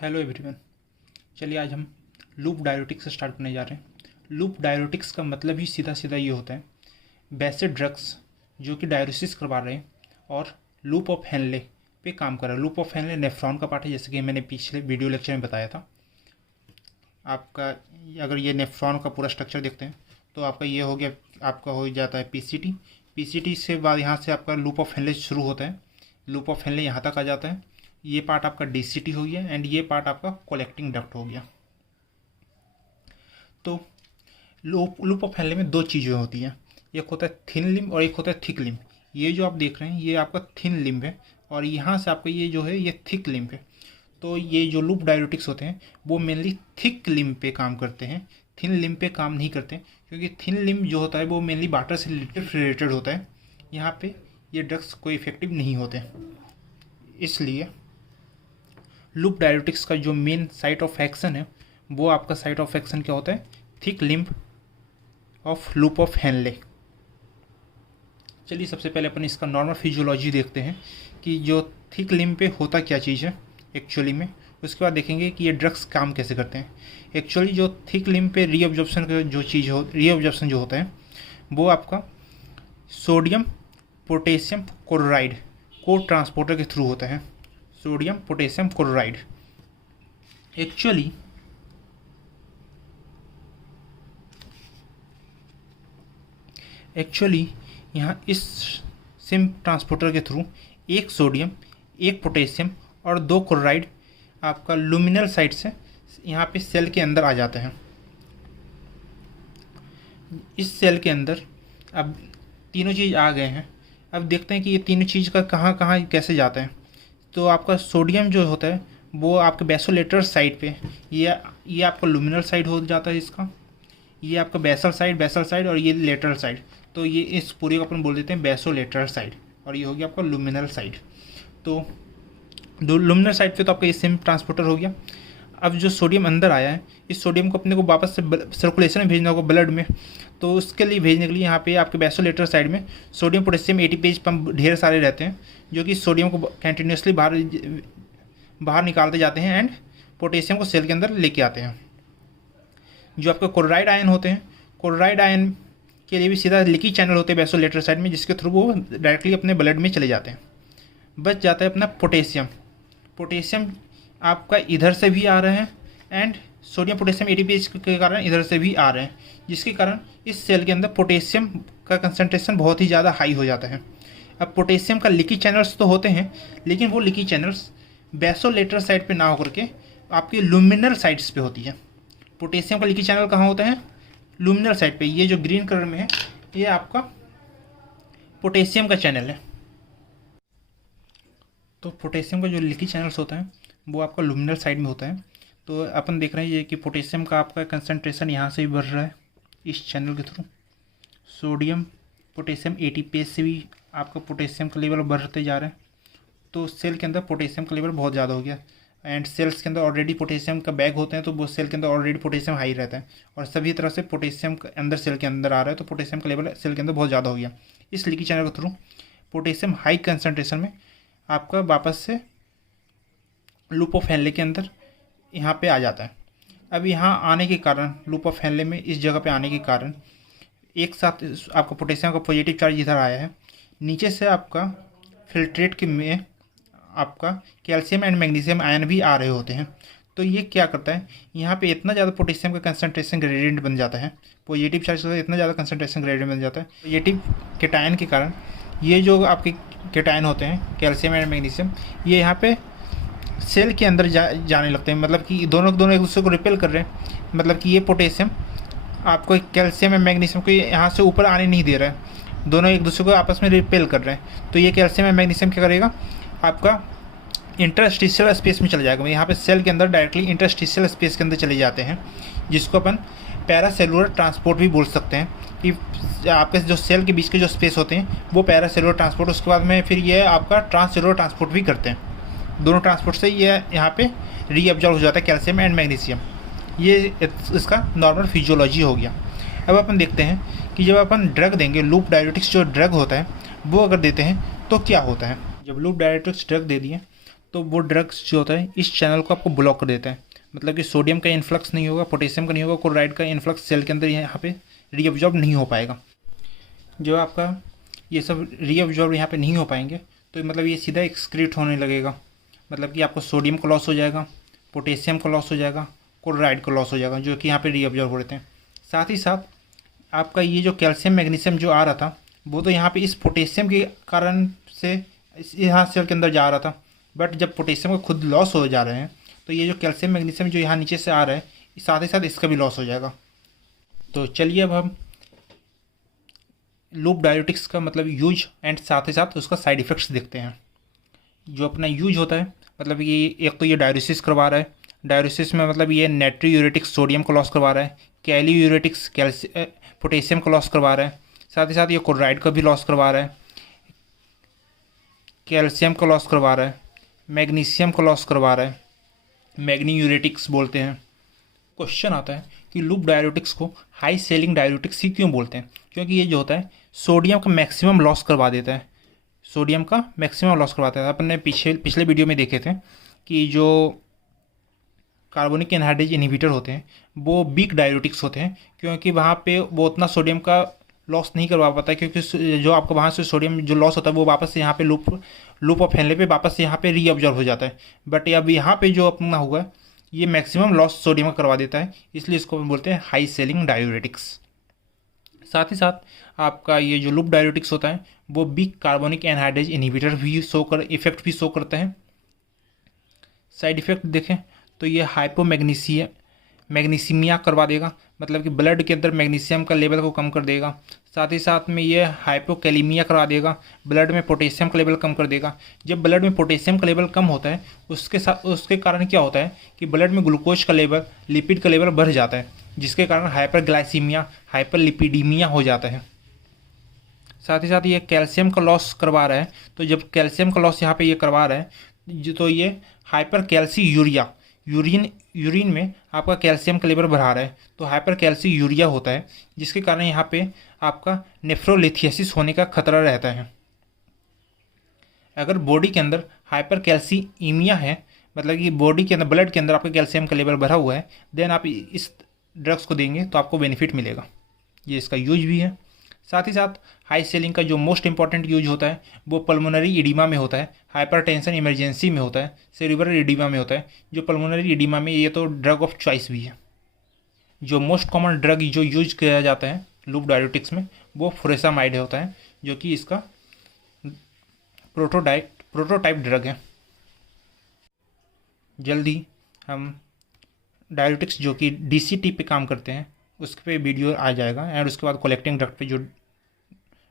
Hello everyone. चलिए आज हम लूप डायरेटिक्स से स्टार्ट करने जा रहे हैं। लूप डायरेटिक्स का मतलब ही सीधा सीधा ये होता है, वैसे ड्रग्स जो कि डायलिसिस करवा रहे हैं और लूप ऑफ हेनले पे काम कर रहा है। लूप ऑफ हेनले नेफ्रॉन का पार्ट है, जैसे कि मैंने पिछले वीडियो लेक्चर में बताया था। आपका अगर ये नेफ्रॉन का पूरा स्ट्रक्चर देखते हैं तो आपका ये हो गया, आपका हो जाता है पीसीटी। पीसीटी से बाद यहाँ से आपका लूप ऑफ हेनले शुरू होता है। लूप ऑफ हेनले यहाँ तक आ जाता है। ये पार्ट आपका डीसीटी हो गया एंड ये पार्ट आपका कलेक्टिंग डक्ट हो गया। तो लूप ऑफ हेनले में दो चीज़ें होती हैं, एक होता है थिन लिम्ब और एक होता है थिक लिम्ब। ये जो आप देख रहे हैं ये आपका थिन लिम्ब है और यहाँ से आपका ये जो है ये थिक लिम्ब है। तो ये जो लूप डायरेटिक्स होते हैं वो मेनली थिक लिम्ब पे काम करते हैं, थिन लिम्ब पे काम नहीं करते, क्योंकि थिन लिम्ब जो होता है वो मेनली वाटर से रिलेटेड होता है। यहाँ पे ये ड्रग्स कोई इफेक्टिव नहीं होते, इसलिए लूप डायरेटिक्स का जो मेन साइट ऑफ एक्शन है वो आपका साइट ऑफ एक्शन क्या होता है, thick limb of loop of Henle. चलिए सबसे पहले अपन इसका नॉर्मल फिजियोलॉजी देखते हैं कि जो थिक लिम्ब पे होता क्या चीज़ है एक्चुअली में। उसके बाद देखेंगे कि ये ड्रग्स काम कैसे करते हैं। एक्चुअली जो थिक लिम्ब पे रीअब्जॉर्प्शन का जो चीज़ हो, रीअब्जॉर्प्शन जो होता है वो आपका सोडियम पोटेशियम क्लोराइड को ट्रांसपोर्टर के थ्रू होता है। सोडियम पोटेशियम क्लोराइड एक्चुअली यहाँ इस सिम ट्रांसपोर्टर के थ्रू एक सोडियम, एक पोटेशियम और दो क्लोराइड आपका लुमिनल साइड से यहाँ पे सेल के अंदर आ जाते हैं। इस सेल के अंदर अब तीनों चीज़ आ गए हैं। अब देखते हैं कि ये तीनों चीज़ का कहाँ कहाँ कैसे जाता है। तो आपका सोडियम जो होता है वो आपके बेसोलेटर साइड पे, ये आपका लुमिनल साइड हो जाता है इसका, ये आपका बेसल साइड और ये लेटरल साइड। तो ये इस पूरे को अपन बोल देते हैं बेसोलेटर साइड और ये हो गया आपका लुमिनल साइड। तो लुमिनल साइड पे तो आपका ये सिम ट्रांसपोर्टर हो गया। अब जो सोडियम अंदर आया है, इस सोडियम को अपने को वापस से सर्कुलेशन में भेजना होगा ब्लड में। तो उसके लिए भेजने के लिए यहाँ पे आपके बेसोलेटर साइड में सोडियम पोटेशियम एटीपेज पंप ढेर सारे रहते हैं, जो कि सोडियम को कंटिन्यूसली बाहर निकालते जाते हैं एंड पोटेशियम को सेल के अंदर लेके आते हैं। जो आपके क्लोराइड आयन होते हैं, क्लोराइड आयन के लिए भी सीधा लीकी चैनल होते हैं बेसोलेटर साइड में, जिसके थ्रू वो डायरेक्टली अपने ब्लड में चले जाते हैं। बच जाता है अपना पोटेशियम। पोटेशियम आपका इधर से भी आ रहे हैं एंड सोडियम पोटेशियम एटीपीएच के कारण इधर से भी आ रहे हैं, जिसके कारण इस सेल के अंदर पोटेशियम का कंसंट्रेशन बहुत ही ज़्यादा हाई हो जाता है। अब पोटेशियम का लीकी चैनल्स तो होते हैं, लेकिन वो लीकी चैनल्स बेसोलेटर साइड पे ना होकर के आपके लुमिनल साइड्स पे होती है। पोटेशियम का लीकी चैनल कहाँ होता है, लुमिनल साइड पे। ये जो ग्रीन कलर में है ये आपका पोटेशियम का चैनल है। तो पोटेशियम का जो लीकी चैनल्स होता है वो आपका लुमिनल साइड में होता है। तो अपन देख रहे हैं ये कि पोटेशियम का आपका कंसंट्रेशन यहाँ से भी बढ़ रहा है इस चैनल के थ्रू। सोडियम पोटेशियम एटीपेज से भी आपका पोटेशियम का लेवल बढ़ते जा रहा है। तो सेल के अंदर पोटेशियम का लेवल बहुत ज़्यादा हो गया एंड सेल्स के अंदर ऑलरेडी पोटेशियम का बैग होते हैं, तो वो सेल के अंदर ऑलरेडी पोटेशियम हाई रहता है और सभी तरह से पोटेशियम अंदर सेल के अंदर आ रहा है। तो पोटेशियम का लेवल सेल के अंदर बहुत ज़्यादा हो गया। इस लीकी चैनल के थ्रू पोटेशियम हाई कंसनट्रेशन में आपका वापस से लूप ऑफ हेनले के अंदर यहाँ पे आ जाता है। अब यहाँ आने के कारण, लूप ऑफ हेनले में इस जगह पे आने के कारण एक साथ आपका पोटेशियम का पॉजिटिव चार्ज इधर आया है, नीचे से आपका फिल्ट्रेट के में आपका कैल्शियम एंड मैग्नीशियम आयन भी आ रहे होते हैं। तो ये क्या करता है, यहाँ पे इतना ज़्यादा पोटेशियम का कंसंट्रेशन ग्रेडियंट बन जाता है, पॉजिटिव चार्ज का इतना ज़्यादा कंसंट्रेशन ग्रेडियंट बन जाता है पॉजिटिव केटायन के कारण। ये जो आपके केटायन होते हैं कैल्शियम एंड मैग्नीशियम, ये यहाँ पे सेल के अंदर जाने लगते हैं, मतलब कि दोनों एक दूसरे को रिपेल कर रहे हैं। मतलब कि ये पोटेशियम आपको कैल्शियम एंड मैग्नीशियम को यहाँ से ऊपर आने नहीं दे रहा है, दोनों एक दूसरे को आपस में रिपेल कर रहे हैं। तो ये कैल्शियम एंड मैग्नीशियम क्या करेगा, आपका इंटरस्टिशियल स्पेस में चले जाएगा। यहाँ पे सेल के अंदर डायरेक्टली इंटरस्टिशियल स्पेस के अंदर चले जाते हैं, जिसको अपन पैरासेलुलर ट्रांसपोर्ट भी बोल सकते हैं। कि आपके जो सेल के बीच के जो स्पेस होते हैं वो पैरासेलुलर ट्रांसपोर्ट, उसके बाद में फिर ये आपका ट्रांससेलुलर ट्रांसपोर्ट भी करते हैं। दोनों ट्रांसपोर्ट से ये यहाँ पे रीअब्जॉर्ब हो जाता है कैल्शियम एंड मैग्नीशियम। ये इसका नॉर्मल फिजियोलॉजी हो गया। अब अपन देखते हैं कि जब अपन ड्रग देंगे, लूप डायरेटिक्स जो ड्रग होता है वो अगर देते हैं तो क्या होता है। जब लूप डायरेटिक्स ड्रग दे दिए तो वो ड्रग्स जो होता है इस चैनल को आपको ब्लॉक कर देता है, मतलब कि सोडियम का इन्फ्लक्स नहीं होगा, पोटेशियम का नहीं होगा, क्लोराइड का इन्फ्लक्स सेल के अंदर यहाँ पे रीअब्जॉर्ब नहीं हो पाएगा। जो आपका ये सब रीअब्जॉर्ब यहाँ पे नहीं हो पाएंगे तो मतलब ये सीधा एक्सक्रीट होने लगेगा, मतलब कि आपको सोडियम का लॉस हो जाएगा, पोटेशियम का लॉस हो जाएगा, क्लोराइड का लॉस हो जाएगा, जो कि यहाँ पे रीअब्जॉर्ब हो रहे हैं। साथ ही साथ आपका ये जो कैल्शियम मैग्नीशियम जो आ रहा था वो तो यहाँ पे इस पोटेशियम के कारण से यहाँ सेल के अंदर जा रहा था, बट जब पोटेशियम का खुद लॉस हो जा रहे हैं तो ये जो कैल्शियम मैग्नीशियम जो यहाँ नीचे से आ रहा है साथ ही साथ इसका भी लॉस हो जाएगा। तो चलिए अब हम लूप डायरेटिक्स का मतलब यूज एंड साथ ही साथ उसका साइड इफ़ेक्ट्स देखते हैं। जो अपना यूज होता है मतलब ये एक तो ये डायलिसिस करवा रहा है, डायलिसिस में मतलब ये नाइट्रोयूरेटिक्स सोडियम को लॉस करवा रहा है, कैलियूरेटिक्स पोटेशियम को लॉस करवा रहा है, साथ ही साथ ये क्लोराइड का भी लॉस करवा रहा है, कैल्शियम का लॉस करवा रहा है, मैग्नीशियम का लॉस करवा रहा है, मैग्नीयूरेटिक्स बोलते हैं। क्वेश्चन आता है कि लूप डायरेटिक्स को हाई सेलिंग डायरेटिक्स ही क्यों बोलते हैं? क्योंकि ये जो होता है सोडियम का मैक्सिमम लॉस करवा देता है, सोडियम का मैक्सिमम लॉस करवाता है। अपन ने पिछले वीडियो में देखे थे कि जो कार्बोनिक एनहाइड्रेज इनहिबिटर होते हैं वो वीक डायरेटिक्स होते हैं, क्योंकि वहाँ पे वो उतना सोडियम का लॉस नहीं करवा पाता है, क्योंकि जो आपको वहाँ से सोडियम जो लॉस होता है वो वापस से यहाँ पे लूप ऑफ हेनले पे वापस से यहाँ पे रीअब्जॉर्ब हो जाता है। बट अब यहाँ पे जो अपना हुआ ये मैक्सिमम लॉस सोडियम का करवा देता है, इसलिए इसको हम बोलते हैं हाई सेलिंग डायरेटिक्स। साथ ही साथ आपका ये जो लूप डायरेटिक्स होता है वो वीक कार्बोनिक एनहाइड्रेज इनहिबिटर भी इफेक्ट भी शो करता है। साइड इफेक्ट देखें तो ये मैग्नीसीमिया करवा देगा, मतलब कि ब्लड के अंदर मैग्नीशियम का लेवल को कम कर देगा। साथ ही साथ में ये हाइपोकैलेमिया करवा देगा, ब्लड में पोटेशियम का लेवल कम कर देगा। जब ब्लड में पोटेशियम का लेवल कम होता है उसके कारण क्या होता है कि ब्लड में ग्लूकोज का लेवल, लिपिड का लेवल बढ़ जाता है, जिसके कारण हाइपरग्लाइसीमिया, हाइपरलिपिडीमिया हो जाता है। साथ ही साथ ये कैल्शियम का लॉस करवा रहा है, तो जब कैल्शियम का लॉस यहाँ पे ये करवा रहा है तो ये हाइपर कैल्सी यूरिन में आपका कैल्शियम का लेवल बढ़ा रहा है, तो हाइपर कैल्सी यूरिया होता है, जिसके कारण यहाँ पे आपका नेफ्रोलिथियासिस होने का खतरा रहता है। अगर बॉडी के अंदर हाइपर कैल्सीमिया है, मतलब कि बॉडी के अंदर ब्लड के अंदर आपका कैल्शियम का लेवल बढ़ा हुआ है, देन आप इस ड्रग्स को देंगे तो आपको बेनिफिट मिलेगा। ये इसका यूज भी है। साथ ही साथ हाई सेलिंग का जो मोस्ट इंपॉर्टेंट यूज होता है वो पल्मोनरी इडीमा में होता है, हाइपरटेंशन इमरजेंसी में होता है, सेरिब्रल इडीमा में होता है। जो पल्मोनरी इडीमा में ये तो ड्रग ऑफ चॉइस भी है। जो मोस्ट कॉमन ड्रग जो यूज किया जाता है लूप डायरेटिक्स में वो फुरेसामाइड होता है, जो कि इसका प्रोटोटाइप ड्रग है। जल्दी हम डायरेटिक्स जो कि DCT पे काम करते हैं उस पर वीडियो आ जाएगा, एंड उसके बाद कलेक्टिंग ड्रग पे जो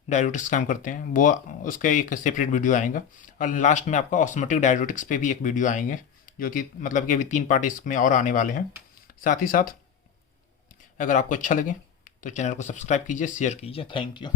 डायरेटिक्स काम करते हैं वो उसका एक सेपरेट वीडियो आएगा, और लास्ट में आपका ऑस्मोटिक डायरेटिक्स पे भी एक वीडियो आएंगे, जो कि मतलब कि अभी 3 पार्ट इसमें और आने वाले हैं। साथ ही साथ अगर आपको अच्छा लगे तो चैनल को सब्सक्राइब कीजिए, शेयर कीजिए। Thank you.